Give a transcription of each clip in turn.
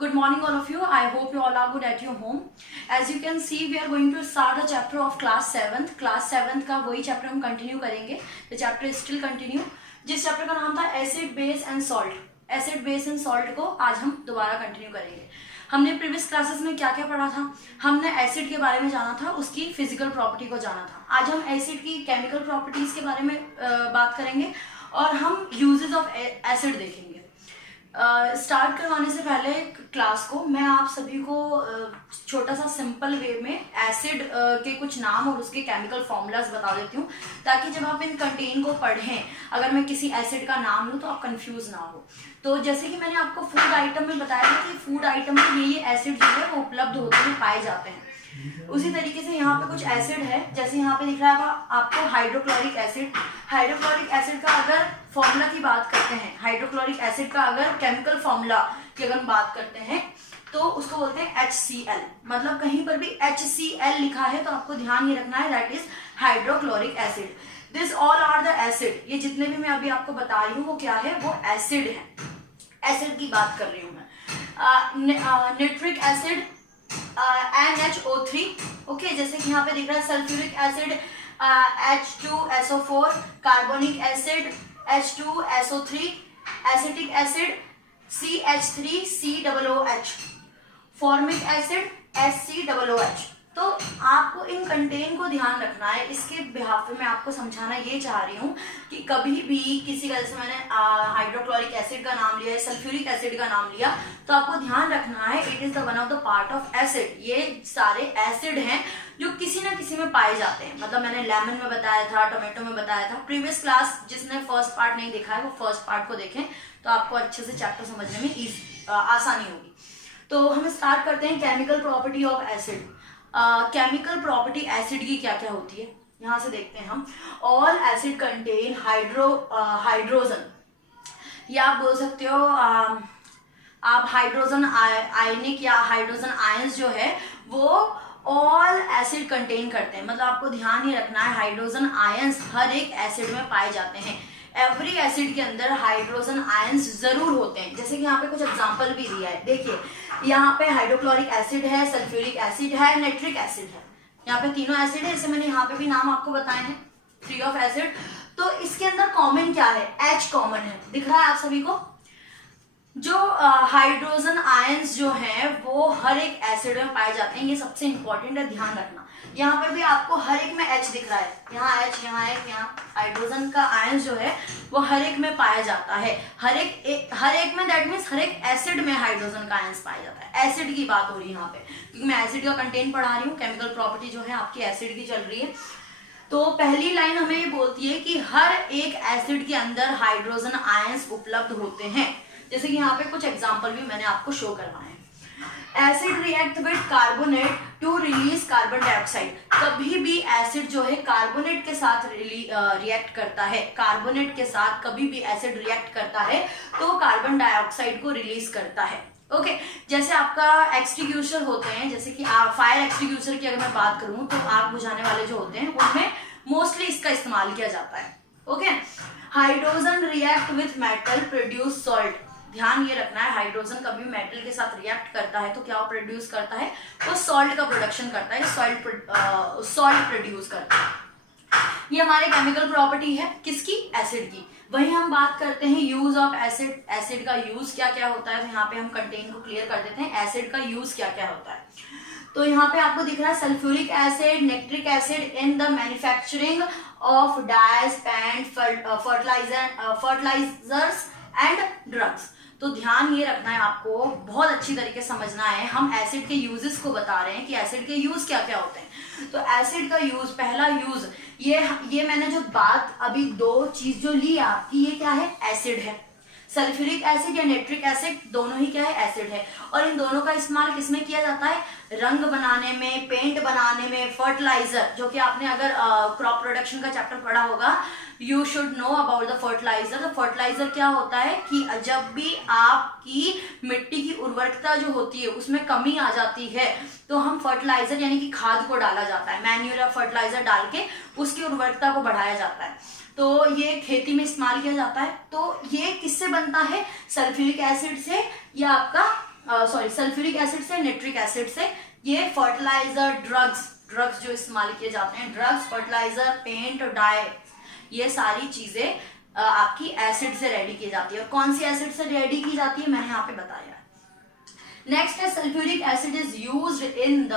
Good morning all of you. I hope you all are good at your home. As you can see, we are going to start the chapter of class 7th. Class 7th का वही chapter हम continue करेंगे. The chapter is still continue. जिस chapter का नाम था acid base and salt. Acid base and salt को आज हम दोबारा कंटिन्यू करेंगे. हमने प्रीवियस क्लासेस में क्या क्या पढ़ा था. हमने एसिड के बारे में जाना था, उसकी फिजिकल प्रॉपर्टी को जाना था. आज हम एसिड की केमिकल प्रॉपर्टीज के बारे में बात करेंगे और हम यूजेस ऑफ एसिड देखेंगे. स्टार्ट करवाने से पहले क्लास को मैं आप सभी को छोटा सा सिंपल वे में एसिड के कुछ नाम और उसके केमिकल फॉर्मूलाज बता देती हूँ, ताकि जब आप इन कंटेन को पढ़ें, अगर मैं किसी एसिड का नाम लूँ तो आप कंफ्यूज ना हो. तो जैसे कि मैंने आपको फूड आइटम में बताया था कि फूड आइटम में ये एसिड जो है वो उपलब्ध होते हुए पाए जाते हैं. उसी तरीके से यहाँ पे कुछ एसिड है, जैसे यहाँ पे दिख रहा है आपको हाइड्रोक्लोरिक एसिड. हाइड्रोक्लोरिक एसिड का अगर फॉर्मूला की बात करते हैं, हाइड्रोक्लोरिक एसिड का अगर केमिकल फॉर्मूला की अगर हम बात करते हैं तो उसको बोलते हैं HCl. मतलब कहीं पर भी HCl लिखा है तो आपको ध्यान ये रखना है, that is hydrochloric acid. This all are the acid. ये जितने भी मैं अभी आपको बता रही हूँ वो क्या है, वो एसिड है. एसिड की बात कर रही हूँ मैं. Nitric acid NHO3. ओके, जैसे कि यहाँ पे दिख रहा है sulphuric acid H2SO4, carbonic acid H2SO3, acetic acid CH3COOH, formic acid HCOOH. तो आपको इन कंटेन को ध्यान रखना है. इसके बिहाफ पे मैं आपको समझाना ये चाह रही हूँ कि कभी भी किसी का, जैसे मैंने हाइड्रोक्लोरिक एसिड का नाम लिया है, सल्फ्यूरिक एसिड का नाम लिया, तो आपको ध्यान रखना है it is the one of the part of acid. ये सारे एसिड हैं जो किसी ना किसी में पाए जाते हैं. मतलब मैंने लेमन में बताया था, टोमेटो में बताया था. प्रीवियस क्लास जिसने फर्स्ट पार्ट नहीं देखा है वो फर्स्ट पार्ट को देखें, तो आपको अच्छे से चैप्टर समझने में आसानी होगी. तो हम स्टार्ट करते हैं chemical property of acid. Chemical property acid की क्या क्या होती है, यहां से देखते हैं हम. ऑल एसिड कंटेन हाइड्रोजन, या आप बोल सकते हो आप हाइड्रोजन आयनिक या हाइड्रोजन आयंस जो है वो ऑल एसिड कंटेन करते हैं. मतलब आपको ध्यान ये रखना है, हाइड्रोजन आयंस हर एक एसिड में पाए जाते हैं. एवरी एसिड के अंदर हाइड्रोजन आयंस जरूर होते हैं. जैसे कि यहाँ पे कुछ एग्जांपल भी दिया है. देखिए यहाँ पे हाइड्रोक्लोरिक एसिड है, सल्फ्यूरिक एसिड है, नाइट्रिक एसिड है. यहाँ पे तीनों एसिड है, जैसे मैंने यहाँ पे भी नाम आपको बताए हैं, 3 ऑफ एसिड. तो इसके अंदर कॉमन क्या है, H कॉमन है. दिख रहा है आप सभी को. जो हाइड्रोजन आयंस जो हैं वो हर एक एसिड में पाए जाते हैं. ये सबसे इंपॉर्टेंट है, ध्यान रखना. यहाँ पर भी आपको हर एक में H दिख रहा है, यहाँ H, यहाँ एक, यहाँ हाइड्रोजन का आयंस जो है वो हर एक में पाया जाता है. हर एक में, दैट मीन्स हर एक एसिड में हाइड्रोजन का आयंस पाया जाता है. एसिड की बात हो रही है यहाँ पे, क्योंकि मैं एसिड का कंटेंट पढ़ा रही हूँ. केमिकल प्रॉपर्टी जो है आपकी एसिड की चल रही है. तो पहली लाइन हमें ये बोलती है कि हर एक एसिड के अंदर हाइड्रोजन आयंस उपलब्ध होते हैं. जैसे कि यहाँ पे कुछ एग्जाम्पल भी मैंने आपको शो करवाए हैं. Acid react with carbonate to release carbon dioxide. कभी भी एसिड जो है कार्बोनेट के साथ रिएक्ट करता है, कार्बोनेट के साथ कभी भी एसिड रिएक्ट करता है तो कार्बन डाइऑक्साइड को रिलीज करता है. ओके, जैसे आपका एक्सटिंग्विशर होते हैं, जैसे कि फायर एक्सटिंग्विशर की अगर मैं बात करूं तो आग बुझाने वाले जो होते हैं उनमें मोस्टली इसका इस्तेमाल किया जाता है. Okay, hydrogen react with metal produce salt. ध्यान ये रखना है, हाइड्रोजन कभी मेटल के साथ रिएक्ट करता है तो क्या वो प्रोड्यूस करता है, वो सॉल्ट का प्रोडक्शन करता है, सॉल्ट प्रोड्यूस करता है. ये हमारे केमिकल प्रॉपर्टी है किसकी, एसिड की. वहीं हम बात करते हैं यूज ऑफ एसिड. एसिड का यूज क्या क्या होता है, तो यहाँ पे हम कंटेन को क्लियर कर देते हैं. एसिड का यूज क्या क्या होता है, तो यहाँ पे आपको दिख रहा है sulphuric acid, nitric acid in the manufacturing of dyes, paint, fertilisers and drugs. तो ध्यान ये रखना है, आपको बहुत अच्छी तरीके से समझना है. हम एसिड के यूजेस को बता रहे हैं कि एसिड के यूज क्या क्या होते हैं. तो एसिड का यूज, पहला यूज, ये मैंने जो बात अभी 2 चीज जो ली आपकी, ये क्या है, एसिड है. सल्फ्यूरिक एसिड या नाइट्रिक एसिड दोनों ही क्या है, एसिड है. और इन दोनों का इस्तेमाल किसमें किया जाता है, रंग बनाने में, पेंट बनाने में, फर्टिलाइजर, जो कि आपने अगर क्रॉप प्रोडक्शन का चैप्टर पढ़ा होगा, you should know about the fertiliser. तो फर्टिलाइजर क्या होता है कि जब भी आपकी मिट्टी की उर्वरकता जो होती है उसमें कमी आ जाती है तो हम फर्टिलाइजर यानी कि खाद को डाला जाता है, मैन्यूर या फर्टिलाइजर डाल के उसकी उर्वरकता को बढ़ाया जाता है. तो ये खेती में इस्तेमाल किया जाता है. तो ये किससे बनता है, सल्फ्यूरिक एसिड से या आपका सल्फ्यूरिक एसिड से, नाइट्रिक एसिड से। ये फर्टिलाइजर, ड्रग्स जो इस्तेमाल किए जाते हैं, ड्रग्स, फर्टिलाइजर, पेंट, डाई, ये सारी चीजें आपकी एसिड से रेडी की जाती है। और कौन सी एसिड से रेडी की जाती है मैंने यहाँ पे बताया। नेक्स्ट है sulphuric acid is used in the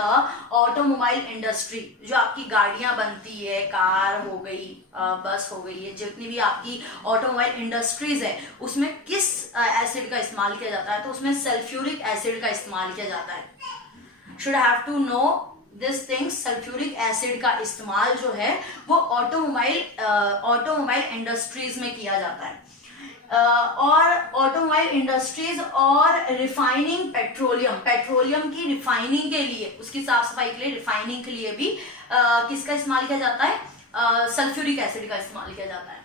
automobile industry. जो आपकी गाड़ियां बनती है, कार हो गई, बस हो गई है, जितनी भी आपकी ऑटोमोबाइल इंडस्ट्रीज है, उसमें किस एसिड का इस्तेमाल किया जाता है? तो उसमें सल्फ्यूरिक एसिड का इस्तेमाल किया जाता है। Should have to know this things. Sulphuric acid का इस्तेमाल जो है वो ऑटोमोबाइल इंडस्ट्रीज में किया जाता है। और ऑटोमोबाइल इंडस्ट्रीज और रिफाइनिंग पेट्रोलियम की रिफाइनिंग के लिए, उसकी साफ सफाई के लिए, रिफाइनिंग के लिए भी किसका इस्तेमाल किया जाता है? सल्फ्यूरिक एसिड का इस्तेमाल किया जाता है।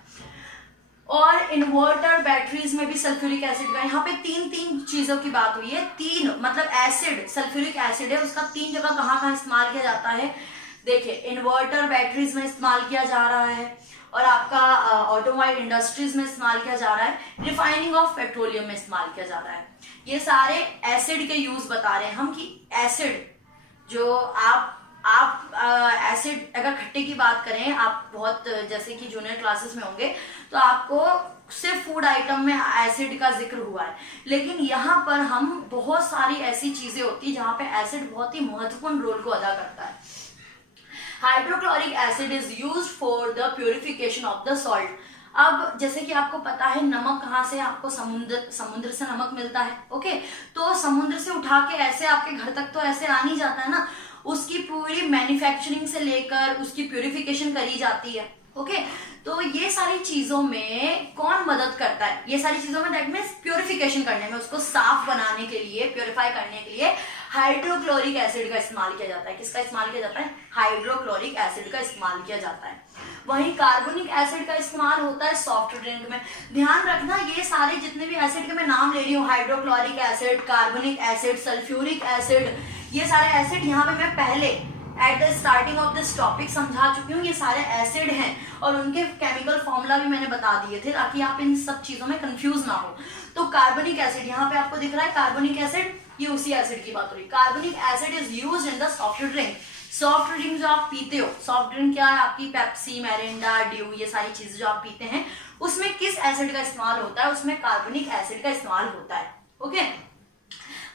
और इन्वर्टर बैटरीज में भी सल्फ्यूरिक एसिड का, यहाँ पे तीन चीजों की बात हुई है। तीन मतलब एसिड, सल्फ्यूरिक एसिड है, उसका 3 जगह कहाँ इस्तेमाल किया जाता है? देखिए, इन्वर्टर बैटरीज में इस्तेमाल किया जा रहा है, और आपका ऑटोमोबाइल इंडस्ट्रीज में इस्तेमाल किया जा रहा है, रिफाइनिंग ऑफ पेट्रोलियम में इस्तेमाल किया जा रहा है। ये सारे एसिड के यूज बता रहे हैं हम कि एसिड जो आप एसिड, अगर खट्टे की बात करें, आप बहुत जैसे कि जूनियर क्लासेस में होंगे तो आपको सिर्फ फूड आइटम में एसिड का जिक्र हुआ है, लेकिन यहाँ पर हम बहुत सारी ऐसी चीजें होती है जहाँ पे एसिड बहुत ही महत्वपूर्ण रोल को अदा करता है। Hydrochloric acid is used for the purification of the salt. अब जैसे कि आपको पता है नमक कहाँ से, आपको समुद्र से नमक मिलता है। ओके, तो समुद्र से उठा के ऐसे आपके घर तक तो ऐसे आ नहीं जाता है ना, उसकी पूरी मैन्युफैक्चरिंग से लेकर उसकी प्यूरिफिकेशन करी जाती है। ओके, तो ये सारी चीजों में कौन मदद करता है? ये सारी चीजों में दैट मीन्स प्यूरिफिकेशन करने में, उसको साफ बनाने के लिए, प्यूरिफाई करने के लिए हाइड्रोक्लोरिक एसिड का इस्तेमाल किया जाता है। किसका इस्तेमाल किया जाता है? हाइड्रोक्लोरिक एसिड का इस्तेमाल किया जाता है। वहीं कार्बोनिक एसिड का इस्तेमाल होता है सॉफ्ट ड्रिंक में। ध्यान रखना, ये सारे जितने भी एसिड के मैं नाम ले रही हूँ, hydrochloric acid, carbonic acid, sulphuric acid, ये सारे एसिड यहाँ पे मैं पहले at the starting of this topic समझा चुकी हूँ। ये सारे एसिड हैं और उनके केमिकल फॉर्मूला भी मैंने बता दिए थे ताकि आप इन सब चीजों में कंफ्यूज ना हो। तो कार्बोनिक एसिड यहाँ पे आपको दिख रहा है, कार्बोनिक एसिड, ये उसी एसिड की बात हो रही है। Carbonic acid is used in the soft drink. Soft drink जो आप पीते हो, सॉफ्ट ड्रिंक क्या है? आपकी पेप्सी, मिरिंडा, ड्यू, ये सारी चीजें जो आप पीते हैं, उसमें किस एसिड का इस्तेमाल होता है? उसमें कार्बोनिक एसिड का इस्तेमाल होता है। ओके,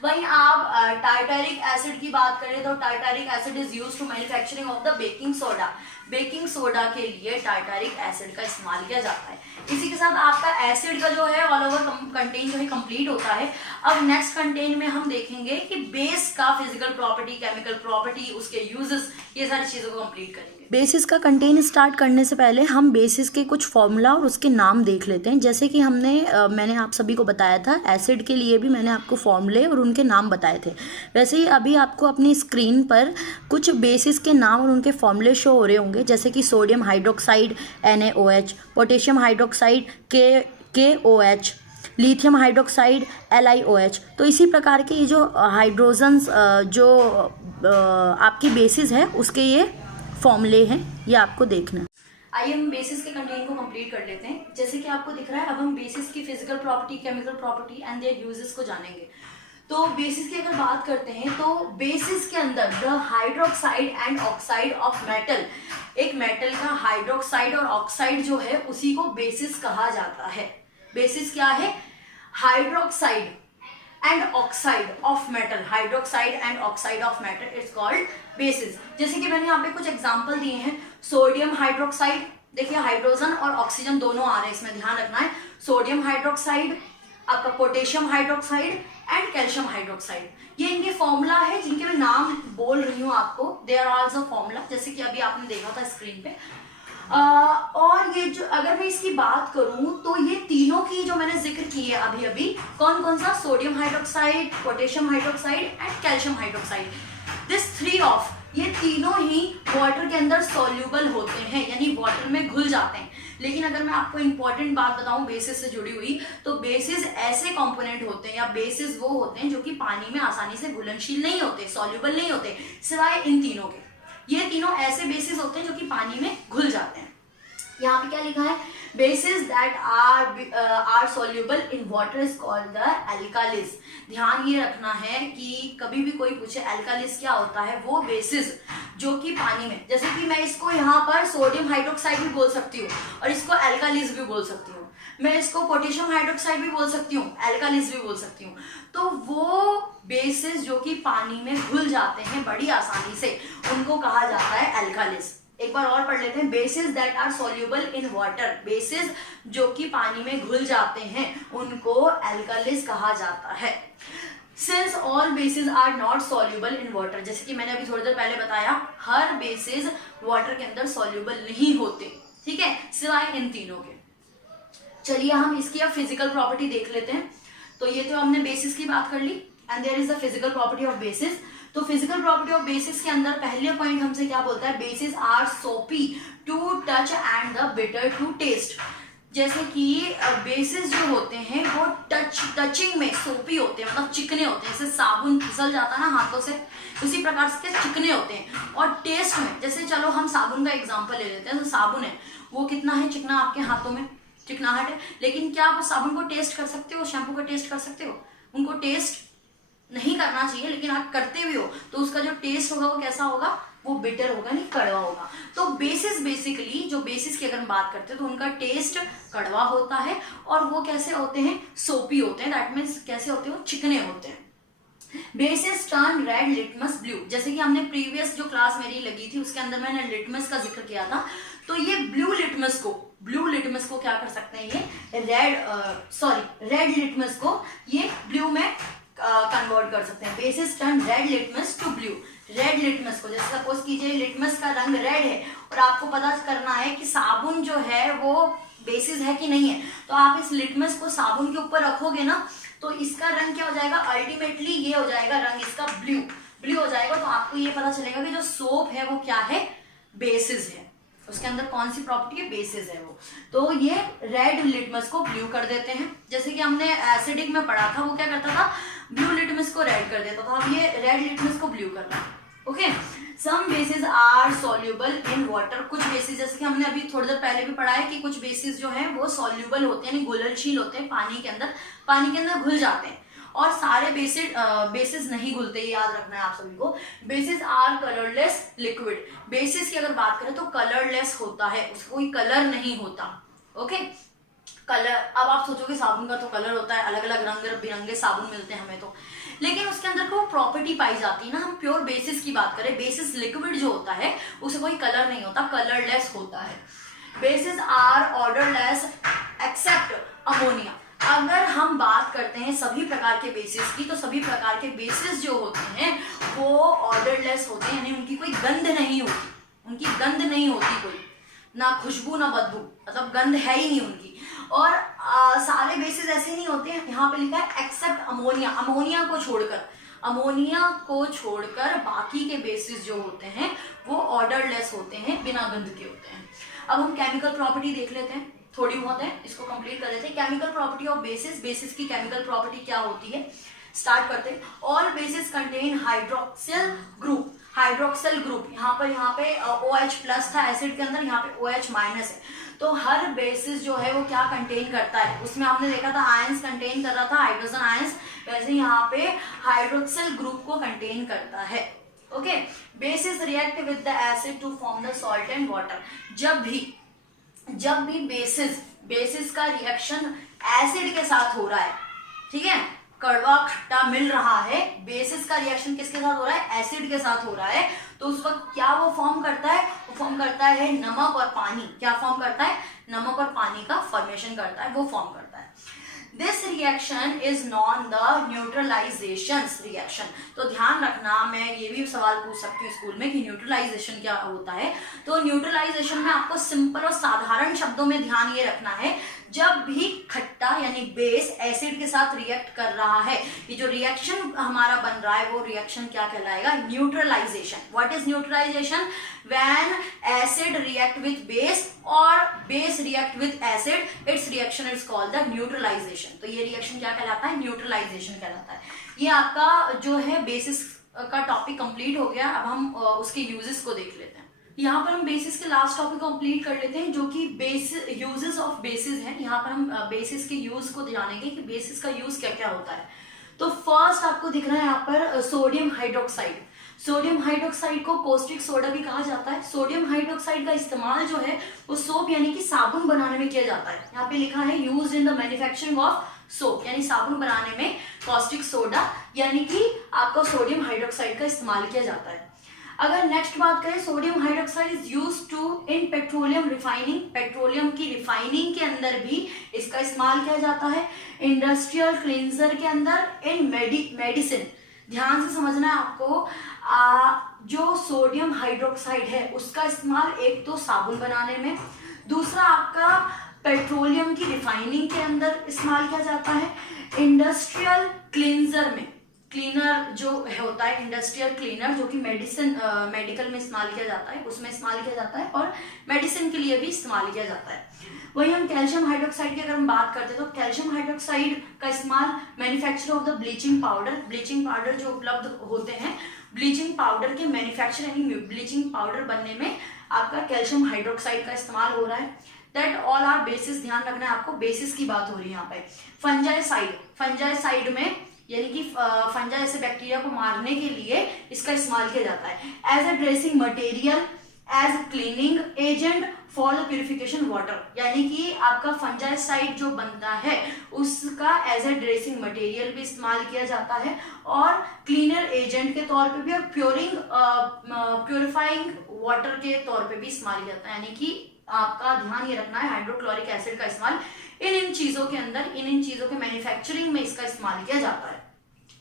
वहीं आप टार्टारिक एसिड की बात करें तो tartaric acid is used to manufacturing of the baking soda. Baking soda के लिए टार्टारिक एसिड का इस्तेमाल किया जाता है। इसी के साथ आपका एसिड का जो है ऑल ओवर कंटेन जो है कंप्लीट होता है। अब नेक्स्ट कंटेन में हम देखेंगे कि बेस का फिजिकल प्रॉपर्टी, केमिकल प्रॉपर्टी, उसके यूजेस, ये सारी चीजों को कंप्लीट करेंगे। बेसिस का कंटेन स्टार्ट करने से पहले हम बेसिस के कुछ फॉर्मूला और उसके नाम देख लेते हैं। जैसे कि मैंने आप सभी को बताया था, एसिड के लिए भी मैंने आपको फॉर्मूले और उनके नाम बताए थे। वैसे ही अभी आपको अपनी स्क्रीन पर कुछ बेसिस के नाम और उनके फॉर्मूले शो हो रहे होंगे, जैसे कि sodium hydroxide NaOH, potassium hydroxide KOH, lithium hydroxide LiOH। तो इसी प्रकार के ये जो हाइड्रोजन्स जो आपकी बेसिस है उसके ये फॉर्मूले हैं, ये आपको देखना है। आइए हम बेसिस के कंटेन को कंप्लीट कर लेते हैं। जैसे कि आपको दिख रहा है, अब हम बेसिस की physical property, chemical property and there uses को जानेंगे। तो बेसिस की अगर बात करते हैं तो बेसिस के अंदर the hydroxide and oxide of metal, एक मेटल का हाइड्रोक्साइड और ऑक्साइड जो है उसी को बेसिस कहा जाता है। बेसिस क्या है? Hydroxide and oxide of metal, hydroxide and oxide of metal is called basis. जैसे कि मैंने यहाँ पे कुछ एग्जांपल दिए हैं। सोडियम हाइड्रोक्साइड, देखिए हाइड्रोजन और ऑक्सीजन दोनों आ रहे हैं, इसमें ध्यान रखना है। सोडियम हाइड्रोक्साइड, आपका potassium hydroxide and calcium hydroxide, ये इनके फॉर्मूला है जिनके मैं नाम बोल रही हूँ आपको। दे आर आल्सो फॉर्मूला, जैसे कि अभी आपने देखा था स्क्रीन पे। और ये जो अगर मैं इसकी बात करूं तो ये तीनों की जो मैंने जिक्र की है अभी अभी, कौन कौन सा? Sodium hydroxide, potassium hydroxide and calcium hydroxide. This three of, ये तीनों ही वाटर के अंदर सॉल्यूबल होते हैं, यानी वाटर में घुल जाते हैं। लेकिन अगर मैं आपको इंपॉर्टेंट बात बताऊं बेसिस से जुड़ी हुई, तो बेसिस ऐसे कंपोनेंट होते हैं या बेसिस वो होते हैं जो कि पानी में आसानी से घुलनशील नहीं होते, सॉल्यूबल नहीं होते, सिवाय इन तीनों के। ये तीनों ऐसे बेसिस होते हैं जो कि पानी में घुल जाते हैं। यहाँ पे क्या लिखा है? Bases that are soluble in water is called the alkalis. ध्यान ये रखना है कि कभी भी कोई पूछे एल्कालिस क्या होता है, वो बेसिस जो कि पानी में, जैसे कि मैं इसको यहाँ पर सोडियम हाइड्रोक्साइड भी बोल सकती हूँ और इसको एल्कालिस भी बोल सकती हूँ, मैं इसको पोटेशियम हाइड्रोक्साइड भी बोल सकती हूँ, एल्कालिस भी बोल सकती हूँ। तो वो बेसिस जो कि पानी में घुल जाते हैं बड़ी आसानी से, उनको कहा जाता है एल्कालिस। एक बार और पढ़ लेते हैं, bases that are soluble in water, bases जो कि पानी में घुल जाते हैं उनको एल्कालिस कहा जाता है। Since all bases are not soluble in water, जैसे कि मैंने अभी थोड़ी देर पहले बताया, हर बेसिस वाटर के अंदर सॉल्युबल नहीं होते, ठीक है, सिवाय इन तीनों के। चलिए हम इसकी अब फिजिकल प्रॉपर्टी देख लेते हैं। तो ये तो हमने बेसिस की बात कर ली, and there is the physical property of bases. तो फिजिकल प्रॉपर्टी ऑफ बेसिस के अंदर पहले पॉइंट हमसे क्या बोलता है, bases are soapy to touch and the bitter to taste. जैसे कि बेसिस जो होते हैं वो टचिंग में सोपी होते हैं, मतलब चिकने होते हैं, जैसे साबुन फिसल जाता है ना हाथों से, उसी प्रकार से चिकने होते हैं। और टेस्ट में, जैसे चलो हम साबुन का एग्जांपल ले लेते हैं, तो साबुन है वो कितना है चिकना, आपके हाथों में चिकनाहट है, लेकिन क्या आप उस साबुन को टेस्ट कर सकते हो, शैम्पू का टेस्ट कर सकते हो? उनको टेस्ट नहीं करना चाहिए, लेकिन आप करते भी हो तो उसका जो टेस्ट होगा वो कैसा होगा, वो बिटर होगा, नहीं कड़वा होगा। तो बेसिस बेसिकली, जो बेसिस की अगर हम बात करते हैं तो उनका टेस्ट कड़वा होता है और वो कैसे होते हैं, सोपी होते हैं, दैट मीन्स कैसे होते हैं, वो चिकने होते हैं। Bases turn red litmus blue, जैसे कि हमने प्रीवियस जो क्लास मेरी लगी थी उसके अंदर मैंने लिटमस का जिक्र किया था, तो ये ब्लू लिटमस को क्या कर सकते हैं, ये रेड लिटमस को ये ब्लू में कन्वर्ट कर सकते हैं। Bases turn red litmus to blue, red litmus को, जैसे सपोज कीजिए लिटमस का रंग रेड है और आपको पता करना है कि साबुन जो है वो बेसिस है कि नहीं है, तो आप इस लिटमस को साबुन के ऊपर रखोगे ना, तो इसका रंग क्या हो जाएगा, अल्टीमेटली ये हो जाएगा रंग इसका ब्लू हो जाएगा। तो आपको ये पता चलेगा कि जो सोप है वो क्या है, बेसिस है, उसके अंदर कौन सी प्रॉपर्टी है, बेसिस है वो। तो ये रेड लिटमस को ब्लू कर देते हैं, जैसे कि हमने एसिडिक में पढ़ा था, वो क्या करता था, ब्लू लिटमस को रेड कर देता था, अब ये रेड लिटमस को ब्लू कर रहा है। Okay, some bases are soluble in water, कुछ बेसिस, जैसे कि हमने अभी थोड़ी देर पहले भी पढ़ा है कि कुछ बेसिस जो है वो सॉल्युबल होते हैं, यानी घुलनशील होते हैं, पानी के अंदर घुल जाते हैं, और सारे बेसिस नहीं घुलते, याद रखना है आप सभी को। Bases are colourless liquid, bases की अगर बात करें तो कलरलेस होता है, उसको कोई कलर नहीं होता। ओके, कलर, अब आप सोचोगे साबुन का तो कलर होता है, अलग अलग रंग बिरंगे साबुन मिलते हैं हमें तो, लेकिन उसके अंदर को प्रॉपर्टी पाई जाती है ना। हम प्योर बेसिस की बात करें, बेसिस लिक्विड जो होता है उसे कोई कलर नहीं होता, कलरलेस होता है। Bases are odourless except ammonia, अगर हम बात करते हैं सभी प्रकार के बेसिस की, तो सभी प्रकार के बेसिस जो होते हैं वो ऑर्डरलेस होते हैं, यानी उनकी कोई गंध नहीं होती, कोई ना खुशबू ना बदबू, मतलब गंध है ही नहीं उनकी। और सारे बेसिस ऐसे नहीं होते हैं, यहाँ पे लिखा है एक्सेप्ट अमोनिया, अमोनिया को छोड़कर बाकी के बेसिस जो होते हैं वो ऑर्डरलेस होते हैं, बिना गंध के होते हैं। अब हम केमिकल प्रॉपर्टी देख लेते हैं, थोड़ी बहुत है, इसको कंप्लीट कर लेते हैं। केमिकल प्रॉपर्टी ऑफ बेसिस की केमिकल प्रॉपर्टी क्या होती है, स्टार्ट करते हैं। All basis contain hydroxyl group, यहाँ पे OH प्लस था एसिड के अंदर, यहाँ पे OH माइनस है, तो हर बेसिस जो है वो क्या कंटेन करता है, उसमें आपने देखा था आयंस कंटेन कर रहा था, हाइड्रोजन आयंस, वैसे यहाँ पे हाइड्रोक्सिल ग्रुप को कंटेन करता है। Okay, bases react with the acid to form the salt and water, जब भी बेसिस का रिएक्शन एसिड के साथ हो रहा है, ठीक है, कड़वा खट्टा मिल रहा है, बेसिस का रिएक्शन किसके साथ हो रहा है, एसिड के साथ हो रहा है, तो उस वक्त क्या वो फॉर्म करता है, वो फॉर्म करता है नमक और पानी, क्या फॉर्म करता है, नमक और पानी का फॉर्मेशन करता है, वो फॉर्म करता है। This reaction is known the neutralisation reaction, तो ध्यान रखना, मैं ये भी सवाल पूछ सकती हूँ स्कूल में कि न्यूट्रलाइजेशन क्या होता है। तो न्यूट्रलाइजेशन में आपको सिंपल और साधारण शब्दों में ध्यान ये रखना है, जब भी खट्टा यानी बेस एसिड के साथ रिएक्ट कर रहा है, ये जो रिएक्शन हमारा बन रहा है वो रिएक्शन क्या कहलाएगा, neutralization. What is neutralization, when acid react with base और base react with acid, it's reaction is called the neutralization. तो ये रिएक्शन क्या कहलाता है, न्यूट्रलाइजेशन कहलाता है। ये आपका जो है बेसिस का टॉपिक कंप्लीट हो गया। अब हम उसके यूजेस को देख लेते हैं। यहाँ पर हम बेसिस के लास्ट टॉपिक कंप्लीट कर लेते हैं, जो कि बेस यूजेस ऑफ बेसिस है। यहाँ पर हम बेसिस के यूज को जानेंगे कि बेसिस का यूज क्या क्या होता है। तो फर्स्ट आपको दिख रहा है यहाँ पर सोडियम हाइड्रोक्साइड। सोडियम हाइड्रोक्साइड को कोस्टिक सोडा भी कहा जाता है। सोडियम हाइड्रोक्साइड का इस्तेमाल जो है वो सोप यानी कि साबुन बनाने में किया जाता है। यहाँ पे लिखा है used in the manufacturing of soap, यानी साबुन बनाने में कॉस्टिक सोडा यानी कि आपका सोडियम हाइड्रोक्साइड का इस्तेमाल किया जाता है। अगर नेक्स्ट बात करें, sodium hydroxide is used to in petroleum refining, petroleum की रिफाइनिंग के अंदर भी इसका इस्तेमाल किया जाता है। इंडस्ट्रियल क्लींजर के अंदर, इन मेडिसिन। ध्यान से समझना है आपको, जो सोडियम हाइड्रोक्साइड है उसका इस्तेमाल एक तो साबुन बनाने में, दूसरा आपका पेट्रोलियम की रिफाइनिंग के अंदर इस्तेमाल किया जाता है। इंडस्ट्रियल क्लींजर में, क्लीनर जो होता है इंडस्ट्रियल क्लीनर, जो कि मेडिकल में इस्तेमाल किया जाता है, उसमें इस्तेमाल किया जाता है, और मेडिसिन के लिए भी इस्तेमाल किया जाता है। वही हम कैल्शियम हाइड्रोक्साइड की अगर हम बात करते हैं तो कैल्शियम हाइड्रोक्साइड का इस्तेमाल manufacture of the bleaching powder, bleaching powder जो उपलब्ध होते हैं, ब्लीचिंग पाउडर के मैन्युफैक्चर यानी ब्लीचिंग पाउडर बनने में आपका कैल्शियम हाइड्रोक्साइड का इस्तेमाल हो रहा है। That all are bases. ध्यान रखना है आपको, बेसिस की बात हो रही है यहाँ पे। फंजाइसाइड, फंजाइसाइड में यानी कि फंजा जैसे बैक्टीरिया को मारने के लिए इसका इस्तेमाल किया जाता है। As a dressing material, as cleaning agent for the purification water, यानी कि आपका फंजाइसाइड जो बनता है उसका एज अ ड्रेसिंग मटेरियल भी इस्तेमाल किया जाता है, और क्लीनर एजेंट के तौर पे भी, और प्योरीफाइंग वाटर के तौर पे भी इस्तेमाल किया जाता है। यानी कि आपका ध्यान ये रखना है, हाइड्रोक्लोरिक एसिड का इस्तेमाल इन चीजों के अंदर, इन चीजों के मैन्युफैक्चरिंग में इसका इस्तेमाल किया जाता है।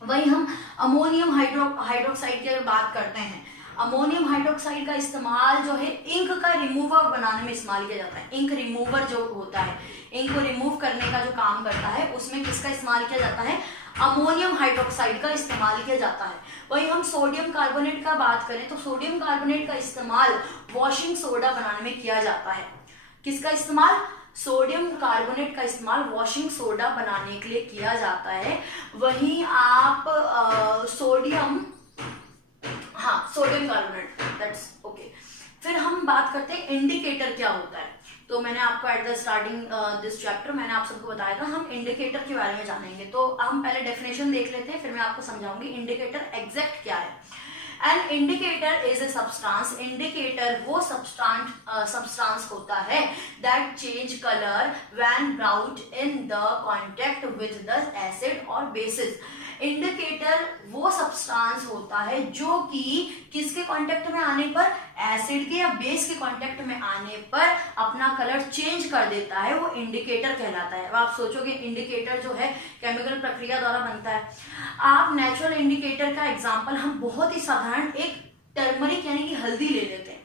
वही हम अमोनियम हाइड्रोक्साइड की बात करते हैं। अमोनियम हाइड्रोक्साइड का इस्तेमाल जो है इंक का रिमूवर बनाने में इस्तेमाल किया जाता है। इंक रिमूवर जो होता है, इंक को रिमूव करने का जो काम करता है, उसमें किसका इस्तेमाल किया जाता है? अमोनियम हाइड्रोक्साइड का इस्तेमाल किया जाता है। वही हम सोडियम कार्बोनेट का बात करें तो सोडियम कार्बोनेट का इस्तेमाल वॉशिंग सोडा बनाने में किया जाता है। किसका इस्तेमाल? सोडियम कार्बोनेट का इस्तेमाल वॉशिंग सोडा बनाने के लिए किया जाता है। वहीं आप सोडियम कार्बोनेट, दैट्स ओके। फिर हम बात करते हैं इंडिकेटर क्या होता है। तो मैंने आपको at the starting this chapter मैंने आप सबको बताया था हम इंडिकेटर के बारे में जानेंगे। तो हम पहले डेफिनेशन देख लेते हैं, फिर मैं आपको समझाऊंगी इंडिकेटर एग्जैक्ट क्या है। An indicator is a substance, indicator वो सब्सटेंस होता है that change colour when brought in the contact with the acid और बेसिस। इंडिकेटर वो सब्सटेंस होता है जो कि किसके कांटेक्ट में आने पर, एसिड के या बेस के कांटेक्ट में आने पर अपना कलर चेंज कर देता है, वो इंडिकेटर कहलाता है। अब आप सोचोगे इंडिकेटर जो है केमिकल प्रक्रिया द्वारा बनता है। आप नेचुरल इंडिकेटर का एग्जांपल हम बहुत ही साधारण एक टर्मरिक यानी कि हल्दी ले लेते हैं।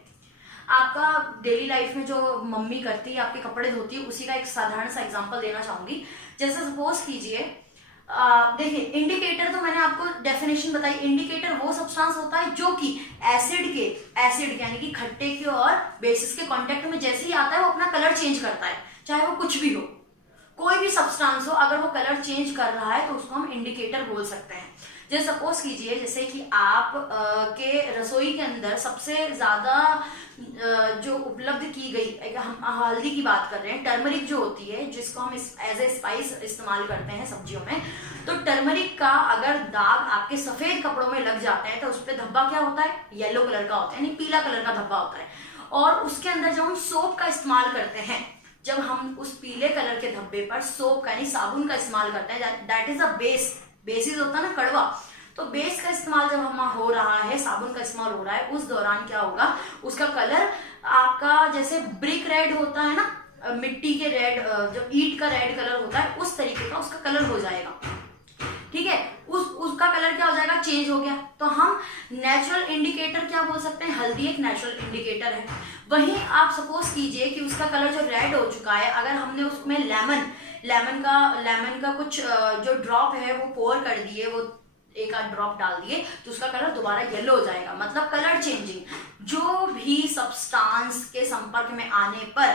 आपका डेली लाइफ में जो मम्मी करती है, आपके कपड़े धोती है, उसी का एक साधारण सा एग्जांपल देना चाहूंगी। जैसे सपोज कीजिए, देखिए इंडिकेटर तो मैंने आपको डेफिनेशन बताई। इंडिकेटर वो सब्सटेंस होता है जो कि एसिड यानी कि खट्टे के और बेसिस के कांटेक्ट में जैसे ही आता है वो अपना कलर चेंज करता है, चाहे वो कुछ भी हो, कोई भी सब्सटेंस हो, अगर वो कलर चेंज कर रहा है तो उसको हम इंडिकेटर बोल सकते हैं। जैसे सपोज कीजिए, जैसे कि आप के रसोई के अंदर सबसे ज्यादा जो उपलब्ध की गई, हम हल्दी की बात कर रहे हैं, टर्मरिक जो होती है जिसको हम एज ए स्पाइस इस्तेमाल करते हैं सब्जियों में, तो टर्मरिक का अगर दाग आपके सफेद कपड़ों में लग जाता है तो उस पर धब्बा क्या होता है? येलो कलर का होता है, यानी पीला कलर का धब्बा होता है। और उसके अंदर जब हम सोप का इस्तेमाल करते हैं, जब हम उस पीले कलर के धब्बे पर सोप का यानी साबुन का इस्तेमाल करते हैं, दैट इज अ बेसिस होता है ना, कड़वा, तो बेस का इस्तेमाल जब हम हो रहा है, साबुन का इस्तेमाल हो रहा है, उस दौरान क्या होगा, उसका कलर आपका जैसे ब्रिक रेड होता है ना, मिट्टी के रेड, जो ईंट का रेड कलर होता है, उस तरीके का उसका कलर हो जाएगा। ठीक है, उसका कलर क्या हो जाएगा? चेंज हो गया। तो हम नेचुरल इंडिकेटर क्या बोल सकते हैं? हल्दी एक नेचुरल इंडिकेटर है। वहीं आप सपोज कीजिए कि उसका कलर जो रेड हो चुका है, अगर हमने उसमें लेमन का कुछ जो ड्रॉप है वो पोर कर दिए, वो एक आध ड्रॉप डाल दिए, तो उसका कलर दोबारा येलो हो जाएगा, मतलब कलर चेंजिंग। जो भी सब्सटेंस के संपर्क में आने पर,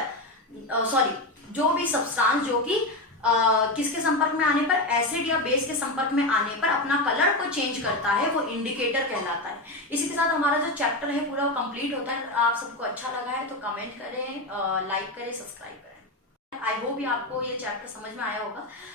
जो भी सब्सटेंस जो कि किसके संपर्क में आने पर, एसिड या बेस के संपर्क में आने पर अपना कलर को चेंज करता है, वो इंडिकेटर कहलाता है। इसी के साथ हमारा जो चैप्टर है पूरा वो कंप्लीट होता है। आप सबको अच्छा लगा है तो कमेंट करें, लाइक करें, सब्सक्राइब करें। आई होप ये आपको ये चैप्टर समझ में आया होगा।